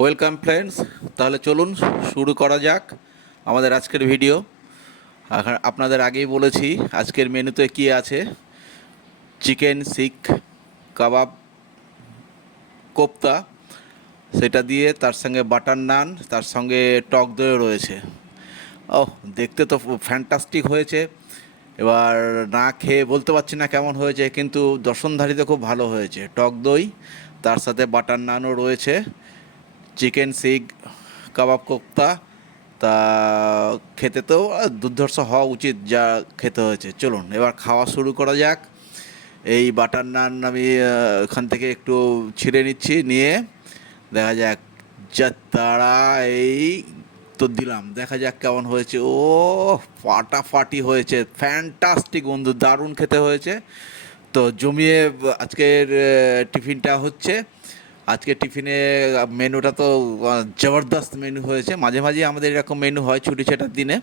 Welcome friends, তাহলে চলুন শুরু করা যাক আমাদের আজকের ভিডিও। আপনাদের আগেই বলেছি আজকের মেনুতে কি আছে। চিকেন শিক কাবাব কোপ্তা, সেটা দিয়ে তার সঙ্গে বাটার নান, তার সঙ্গে টক দইও রয়েছে। ওহ, দেখতে তো ফ্যান্টাস্টিক হয়েছে। এবার না খেয়ে বলতে পারছি না কেমন হয়েছে, কিন্তু দর্শনধারীতে খুব ভালো হয়েছে। টক দই, তার সাথে বাটার নানও রয়েছে, চিকেন শিক কাবাব কোপ্তা, তা খেতে তো দুর্ধর্ষ হওয়া উচিত যা খেতে হয়েছে। চলুন এবার খাওয়া শুরু করা যাক। এই বাটার নান আমি এখান থেকে একটু ছিঁড়ে নিচ্ছি, নিয়ে দেখা যাক যা তারা এই তো দিলাম, দেখা যাক কেমন হয়েছে। ও ফাটাফাটি হয়েছে, ফ্যান্টাস্টিক বন্ধু, দারুণ খেতে হয়েছে। তো জমিয়ে আজকের টিফিনটা হচ্ছে। আজকে টিফিনে মেনুটা তো জবরদস্ত মেনু হয়েছে। মাঝে মাঝে আমাদের এরকম মেনু হয় ছুটি ছাটার দিনে।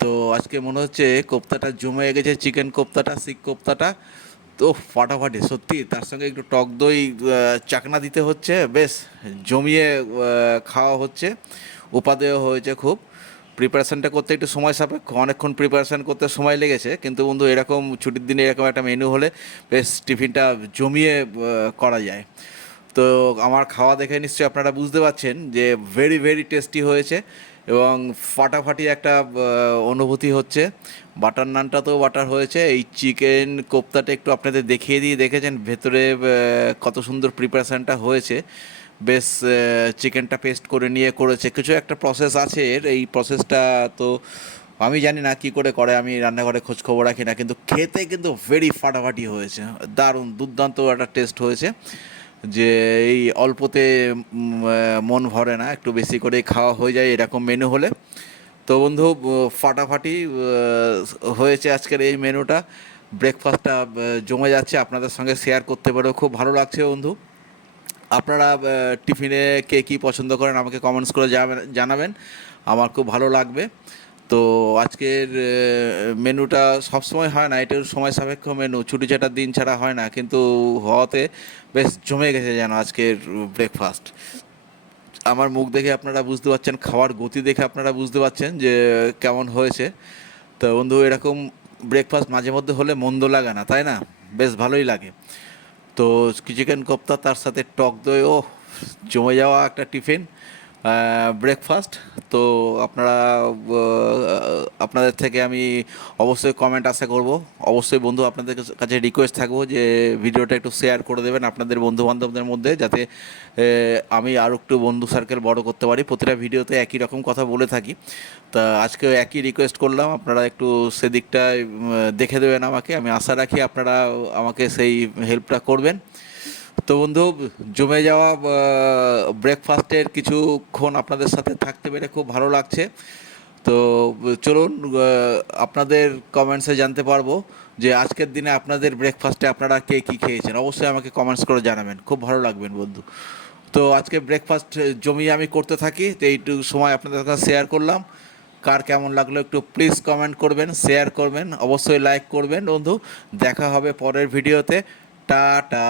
তো আজকে মনে হচ্ছে কোপ্তাটা জমে গেছে, চিকেন কোপ্তাটা, শিক কোপ্তাটা তো ফাটাফাটি সত্যি। তার সঙ্গে একটু টক দই চাকনা দিতে হচ্ছে, বেশ জমিয়ে খাওয়া হচ্ছে। উপাদেয় হয়েছে খুব। প্রিপারেশানটা করতে একটু সময় সাপেক্ষ, অনেকক্ষণ প্রিপারেশান করতে সময় লেগেছে, কিন্তু বন্ধু এরকম ছুটির দিনে এরকম একটা মেনু হলে বেশ টিফিনটা জমিয়ে করা যায়। তো আমার খাওয়া দেখে নিশ্চয়ই আপনারা বুঝতে পারছেন যে ভেরি ভেরি টেস্টি হয়েছে এবং ফাটাফাটি একটা অনুভূতি হচ্ছে। বাটার নানটা তো বাটার হয়েছে, এই চিকেন কোপ্তাটা একটু আপনাদের দেখিয়ে দিয়ে দেখেছেন ভেতরে কত সুন্দর প্রিপারেশানটা হয়েছে। বেশ চিকেনটা পেস্ট করে নিয়ে করেছে, কিছু একটা প্রসেস আছে এর। এই প্রসেসটা তো আমি জানি না কী করে করে, আমি রান্নাঘরে খোঁজ খবর রাখি না, কিন্তু খেতে কিন্তু ভেরি ফাটাফাটি হয়েছে, দারুণ দুর্দান্ত একটা টেস্ট হয়েছে। যে এই অল্পতে মন ভরে না, একটু বেশি করে খাওয়া হয়ে যায় এরকম মেনু হলে। তো বন্ধু ফাটাফাটি হয়েছে আজকের এই মেনুটা। ব্রেকফাস্টটা জমে যাচ্ছে, আপনাদের সঙ্গে শেয়ার করতে পেরেও খুব ভালো লাগছে বন্ধু। আপনারা টিফিনে কে কী পছন্দ করেন আমাকে কমেন্টস করে জানাবেন, আমার খুব ভালো লাগবে। তো আজকের মেনুটা সবসময় হয় না, এটা সময় সাপেক্ষ মেনু, ছুটি ছাটার দিন ছাড়া হয় না, কিন্তু হওয়াতে বেশ জমে গেছে যেন আজকের ব্রেকফাস্ট। আমার মুখ দেখে আপনারা বুঝতে পারছেন, খাওয়ার গতি দেখে আপনারা বুঝতে পারছেন যে কেমন হয়েছে। তো বন্ধু এরকম ব্রেকফাস্ট মাঝে মধ্যে হলে মন্দ লাগে না, তাই না? বেশ ভালোই লাগে। তো চিকেন কোপ্তা তার সাথে টক দই, ও জমে যাওয়া একটা টিফিন ব্রেকফাস্ট। তো আপনারা আপনাদের থেকে আমি অবশ্যই কমেন্ট আশা করব। অবশ্যই বন্ধু আপনাদের কাছে রিকোয়েস্ট থাকবো যে ভিডিওটা একটু শেয়ার করে দেবেন আপনাদের বন্ধুবান্ধবদের মধ্যে, যাতে আমি আরও একটু বন্ধু সার্কেল বড় করতে পারি। প্রতিটা ভিডিওতে একই রকম কথা বলে থাকি, তা আজকেও একই রিকোয়েস্ট করলাম, আপনারা একটু সেদিকটা দেখে দেবেন আমাকে। আমি আশা রাখি আপনারা আমাকে সেই হেল্পটা করবেন। তো বন্ধু জমে যাওয়া ব্রেকফাস্টের কিছুক্ষণ আপনাদের সাথে থাকতে পেরে খুব ভালো লাগছে। তো চলুন আপনাদের কমেন্টসে জানতে পারবো যে আজকের দিনে আপনাদের ব্রেকফাস্টে আপনারা কে কী খেয়েছেন। অবশ্যই আমাকে কমেন্টস করে জানাবেন, খুব ভালো লাগবেন বন্ধু। তো আজকে ব্রেকফাস্ট জমিয়ে আমি করতে থাকি, তো এইটুকু সময় আপনাদের কাছে শেয়ার করলাম। কার কেমন লাগলো একটু প্লিজ কমেন্ট করবেন, শেয়ার করবেন, অবশ্যই লাইক করবেন বন্ধু। দেখা হবে পরের ভিডিওতে। টাটা।